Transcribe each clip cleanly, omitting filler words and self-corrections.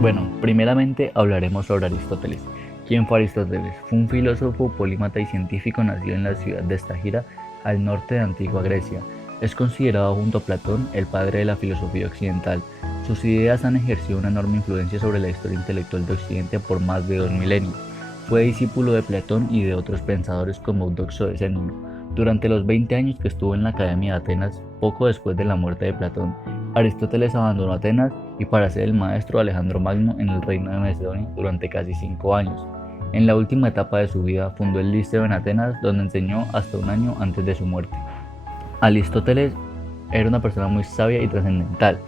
Bueno, primeramente hablaremos sobre Aristóteles. ¿Quién fue Aristóteles? Fue un filósofo, polímata y científico nacido en la ciudad de Estagira, al norte de antigua Grecia. Es considerado junto a Platón el padre de la filosofía occidental. Sus ideas han ejercido una enorme influencia sobre la historia intelectual de Occidente por más de 2 milenios. Fue discípulo de Platón y de otros pensadores como Eudoxo de Cénino. Durante los 20 años que estuvo en la Academia de Atenas, poco después de la muerte de Platón, Aristóteles abandonó Atenas y para ser el maestro de Alejandro Magno en el reino de Macedonia durante casi 5 años. En la última etapa de su vida fundó el Liceo en Atenas, donde enseñó hasta un año antes de su muerte. Aristóteles era una persona muy sabia y trascendental,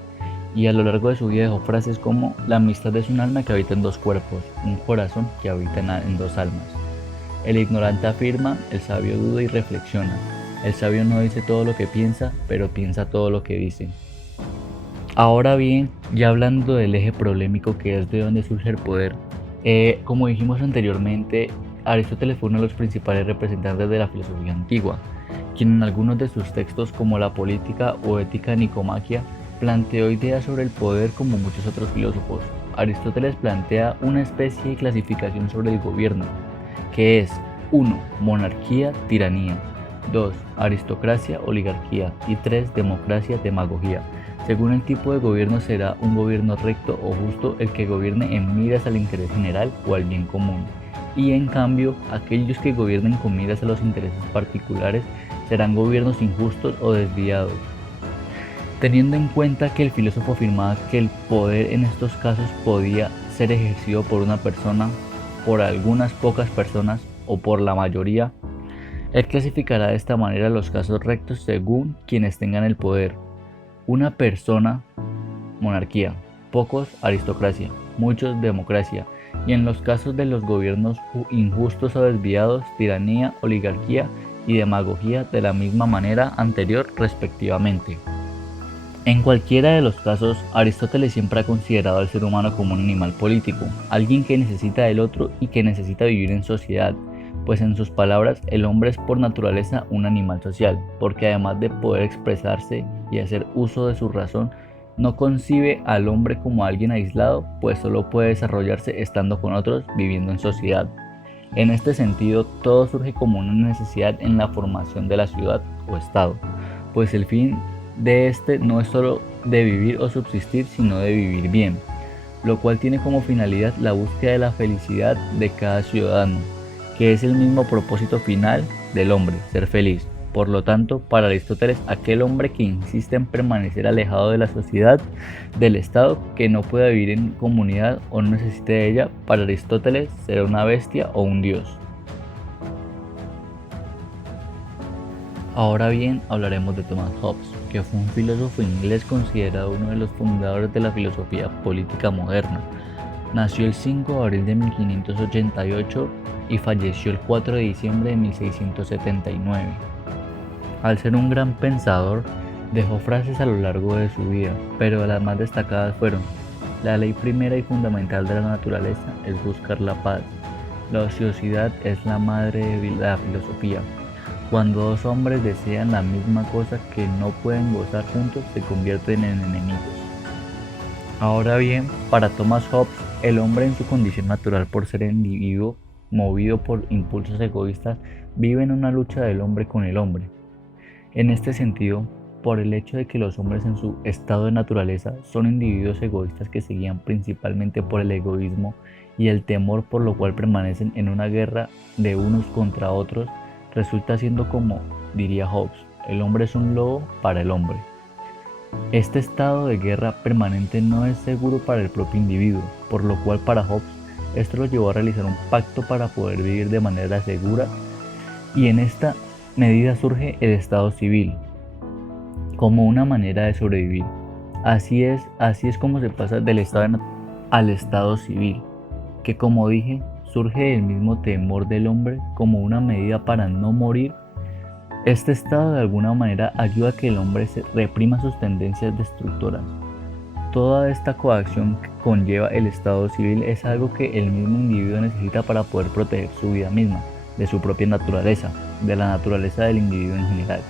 y a lo largo de su vida dejó frases como: la amistad es un alma que habita en dos cuerpos, un corazón que habita en dos almas. El ignorante afirma, el sabio duda y reflexiona. El sabio no dice todo lo que piensa, pero piensa todo lo que dice. Ahora bien, ya hablando del eje problemático que es de dónde surge el poder, como dijimos anteriormente, Aristóteles fue uno de los principales representantes de la filosofía antigua, quien en algunos de sus textos como la Política o Ética Nicomaquia planteó ideas sobre el poder como muchos otros filósofos. Aristóteles plantea una especie de clasificación sobre el gobierno, que es 1. Monarquía, tiranía; 2. Aristocracia, oligarquía; y 3. Democracia, demagogía. Según el tipo de gobierno será un gobierno recto o justo el que gobierne en miras al interés general o al bien común. Y en cambio, aquellos que gobiernen con miras a los intereses particulares serán gobiernos injustos o desviados. Teniendo en cuenta que el filósofo afirmaba que el poder en estos casos podía ser ejercido por una persona, por algunas pocas personas o por la mayoría, él clasificará de esta manera los casos rectos según quienes tengan el poder. Una persona, monarquía; pocos, aristocracia; muchos, democracia; y en los casos de los gobiernos injustos o desviados, tiranía, oligarquía y demagogía, de la misma manera anterior respectivamente. En cualquiera de los casos, Aristóteles siempre ha considerado al ser humano como un animal político, alguien que necesita del otro y que necesita vivir en sociedad, pues en sus palabras el hombre es por naturaleza un animal social, porque además de poder expresarse y hacer uso de su razón, no concibe al hombre como alguien aislado, pues solo puede desarrollarse estando con otros, viviendo en sociedad. En este sentido, todo surge como una necesidad en la formación de la ciudad o estado, pues el fin de este no es solo de vivir o subsistir, sino de vivir bien, lo cual tiene como finalidad la búsqueda de la felicidad de cada ciudadano, que es el mismo propósito final del hombre, ser feliz. Por lo tanto, para Aristóteles, aquel hombre que insiste en permanecer alejado de la sociedad, del Estado, que no pueda vivir en comunidad o no necesite de ella, para Aristóteles será una bestia o un dios. Ahora bien, hablaremos de Thomas Hobbes, que fue un filósofo inglés considerado uno de los fundadores de la filosofía política moderna. Nació el 5 de abril de 1588 y falleció el 4 de diciembre de 1679. Al ser un gran pensador, dejó frases a lo largo de su vida, pero las más destacadas fueron: la ley primera y fundamental de la naturaleza es buscar la paz; la ociosidad es la madre de la filosofía; cuando dos hombres desean la misma cosa que no pueden gozar juntos, se convierten en enemigos. Ahora bien, para Thomas Hobbes, el hombre en su condición natural por ser individuo, movido por impulsos egoístas, vive en una lucha del hombre con el hombre. En este sentido, por el hecho de que los hombres en su estado de naturaleza son individuos egoístas que se guían principalmente por el egoísmo y el temor, por lo cual permanecen en una guerra de unos contra otros, resulta siendo, como diría Hobbes, el hombre es un lobo para el hombre. Este estado de guerra permanente no es seguro para el propio individuo, por lo cual para Hobbes esto lo llevó a realizar un pacto para poder vivir de manera segura, y en esta medida surge el estado civil como una manera de sobrevivir. Así es como se pasa del estado al estado civil, que, como dije, surge del mismo temor del hombre como una medida para no morir. Este estado de alguna manera ayuda a que el hombre se reprima sus tendencias destructoras. Toda esta coacción que conlleva el estado civil es algo que el mismo individuo necesita para poder proteger su vida misma, de su propia naturaleza, de la naturaleza del individuo en general.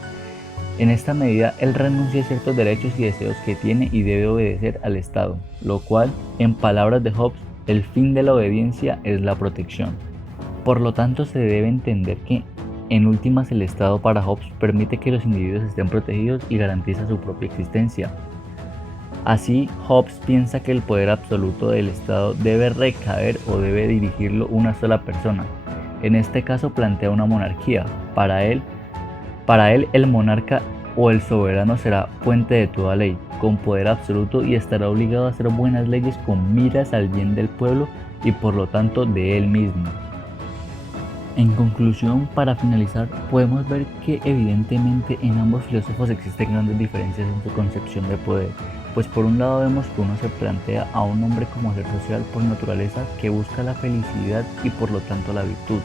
En esta medida, él renuncia a ciertos derechos y deseos que tiene y debe obedecer al Estado, lo cual, en palabras de Hobbes, el fin de la obediencia es la protección. Por lo tanto, se debe entender que, en últimas, el Estado para Hobbes permite que los individuos estén protegidos y garantiza su propia existencia. Así, Hobbes piensa que el poder absoluto del Estado debe recaer o debe dirigirlo una sola persona. En este caso plantea una monarquía. Para él, el monarca o el soberano será fuente de toda ley, con poder absoluto y estará obligado a hacer buenas leyes con miras al bien del pueblo y por lo tanto de él mismo. En conclusión, para finalizar, podemos ver que evidentemente en ambos filósofos existen grandes diferencias en su concepción de poder, pues por un lado vemos que uno se plantea a un hombre como ser social por naturaleza que busca la felicidad y por lo tanto la virtud,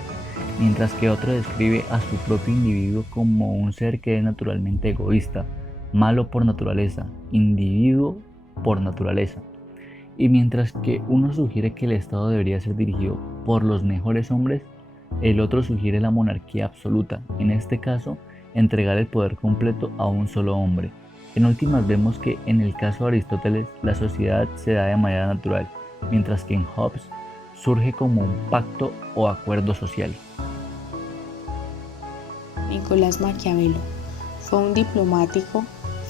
mientras que otro describe a su propio individuo como un ser que es naturalmente egoísta, malo por naturaleza, individuo por naturaleza. Y mientras que uno sugiere que el Estado debería ser dirigido por los mejores hombres, el otro sugiere la monarquía absoluta, en este caso, entregar el poder completo a un solo hombre. En últimas vemos que en el caso de Aristóteles la sociedad se da de manera natural, mientras que en Hobbes surge como un pacto o acuerdo social. Nicolás Maquiavelo fue un diplomático,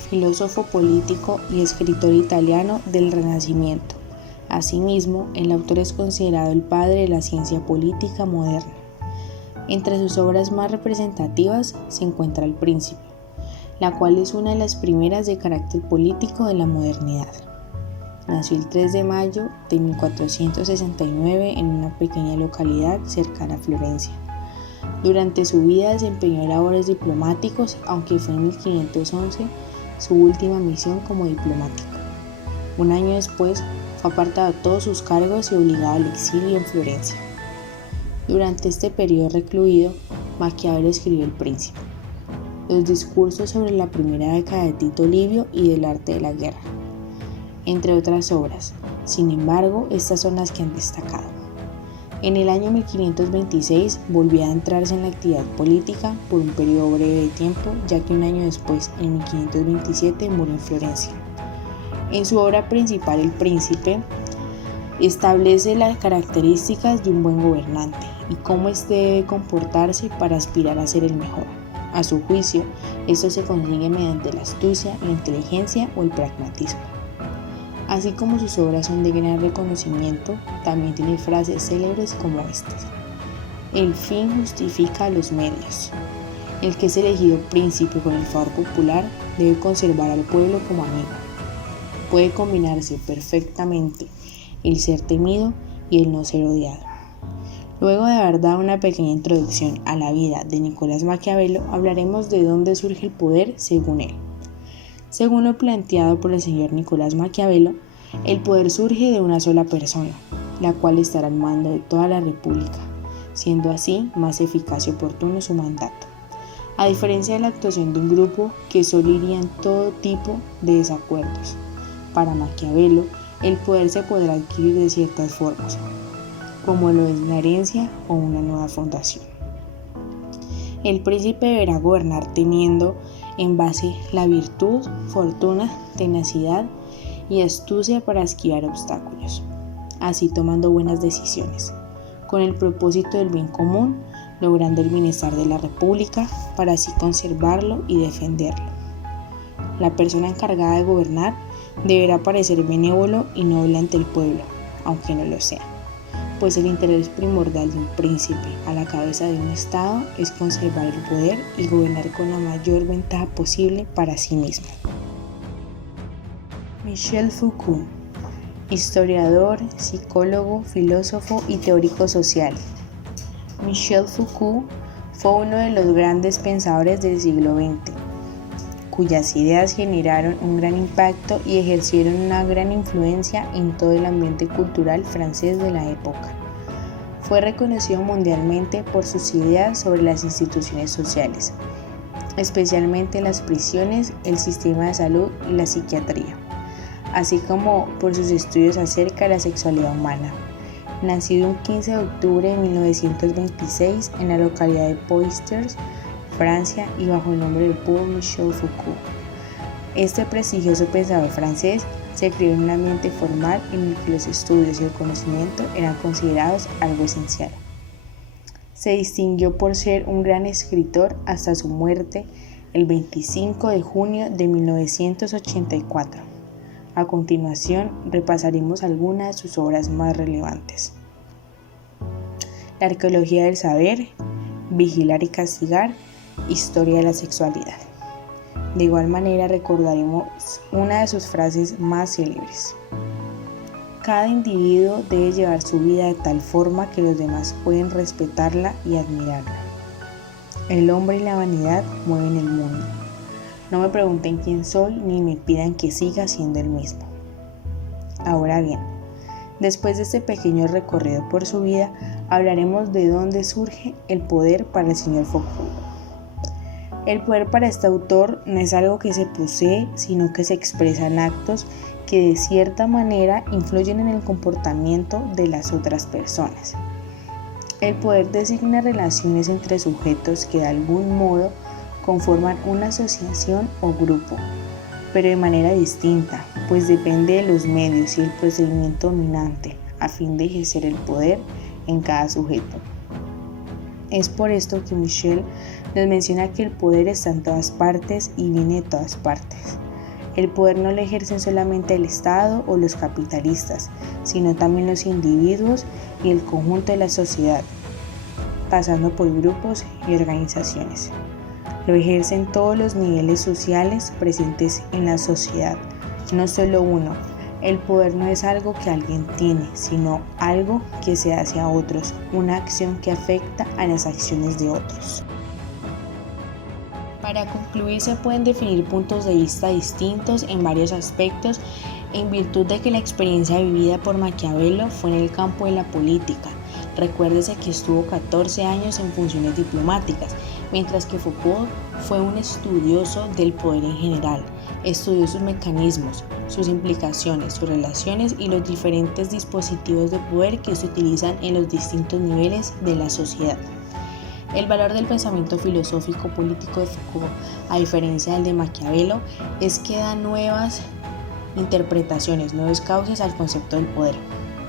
filósofo político y escritor italiano del Renacimiento. Asimismo, el autor es considerado el padre de la ciencia política moderna. Entre sus obras más representativas se encuentra El Príncipe, la cual es una de las primeras de carácter político de la modernidad. Nació el 3 de mayo de 1469 en una pequeña localidad cercana a Florencia. Durante su vida desempeñó labores diplomáticos, aunque fue en 1511 su última misión como diplomático. Un año después fue apartado de todos sus cargos y obligado al exilio en Florencia. Durante este periodo recluido, Maquiavelo escribió El Príncipe, los discursos sobre la primera década de Tito Livio y del arte de la guerra, entre otras obras. Sin embargo, estas son las que han destacado. En el año 1526 volvió a adentrarse en la actividad política por un periodo breve de tiempo, ya que un año después, en 1527, murió en Florencia. En su obra principal, El Príncipe, establece las características de un buen gobernante y cómo éste debe comportarse para aspirar a ser el mejor. A su juicio, esto se consigue mediante la astucia, la inteligencia o el pragmatismo. Así como sus obras son de gran reconocimiento, también tiene frases célebres como estas: el fin justifica los medios. El que es elegido príncipe con el favor popular debe conservar al pueblo como amigo. Puede combinarse perfectamente el ser temido y el no ser odiado. Luego de haber dado una pequeña introducción a la vida de Nicolás Maquiavelo, hablaremos de dónde surge el poder según él. Según lo planteado por el señor Nicolás Maquiavelo, el poder surge de una sola persona, la cual estará al mando de toda la república, siendo así más eficaz y oportuno su mandato, a diferencia de la actuación de un grupo que solo iría en todo tipo de desacuerdos. Para Maquiavelo, el poder se podrá adquirir de ciertas formas, como lo es la herencia o una nueva fundación. El príncipe deberá gobernar teniendo en base la virtud, fortuna, tenacidad y astucia para esquivar obstáculos, así tomando buenas decisiones, con el propósito del bien común, logrando el bienestar de la república para así conservarlo y defenderlo. La persona encargada de gobernar deberá parecer benévolo y noble ante el pueblo, aunque no lo sea, pues el interés primordial de un príncipe a la cabeza de un estado es conservar el poder y gobernar con la mayor ventaja posible para sí mismo. Michel Foucault, historiador, psicólogo, filósofo y teórico social. Michel Foucault fue uno de los grandes pensadores del siglo XX, cuyas ideas generaron un gran impacto y ejercieron una gran influencia en todo el ambiente cultural francés de la época. Fue reconocido mundialmente por sus ideas sobre las instituciones sociales, especialmente las prisiones, el sistema de salud y la psiquiatría, así como por sus estudios acerca de la sexualidad humana. Nacido un 15 de octubre de 1926 en la localidad de Poitiers, Francia y bajo el nombre de Paul Michel Foucault. Este prestigioso pensador francés se crió en un ambiente formal en el que los estudios y el conocimiento eran considerados algo esencial. Se distinguió por ser un gran escritor hasta su muerte el 25 de junio de 1984. A continuación, repasaremos algunas de sus obras más relevantes. La arqueología del saber, Vigilar y castigar, Historia de la sexualidad. De igual manera recordaremos una de sus frases más célebres. Cada individuo debe llevar su vida de tal forma que los demás pueden respetarla y admirarla. El hombre y la vanidad mueven el mundo. No me pregunten quién soy ni me pidan que siga siendo el mismo. Ahora bien, después de este pequeño recorrido por su vida, hablaremos de dónde surge el poder para el señor Foucault. El poder para este autor no es algo que se posee, sino que se expresa en actos que de cierta manera influyen en el comportamiento de las otras personas. El poder designa relaciones entre sujetos que de algún modo conforman una asociación o grupo, pero de manera distinta, pues depende de los medios y el procedimiento dominante a fin de ejercer el poder en cada sujeto. Es por esto que Michel nos menciona que el poder está en todas partes y viene de todas partes. El poder no lo ejercen solamente el Estado o los capitalistas, sino también los individuos y el conjunto de la sociedad, pasando por grupos y organizaciones. Lo ejercen todos los niveles sociales presentes en la sociedad, no solo uno. El poder no es algo que alguien tiene, sino algo que se hace a otros, una acción que afecta a las acciones de otros. Para concluir, se pueden definir puntos de vista distintos en varios aspectos en virtud de que la experiencia vivida por Maquiavelo fue en el campo de la política. Recuérdese que estuvo 14 años en funciones diplomáticas, mientras que Foucault fue un estudioso del poder en general. Estudió sus mecanismos, sus implicaciones, sus relaciones y los diferentes dispositivos de poder que se utilizan en los distintos niveles de la sociedad. El valor del pensamiento filosófico político de Foucault, a diferencia del de Maquiavelo, es que da nuevas interpretaciones, nuevos cauces al concepto del poder.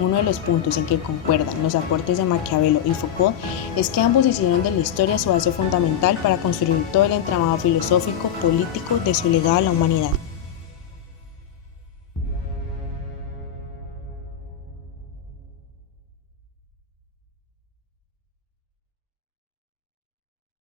Uno de los puntos en que concuerdan los aportes de Maquiavelo y Foucault es que ambos hicieron de la historia su base fundamental para construir todo el entramado filosófico político de su legado a la humanidad.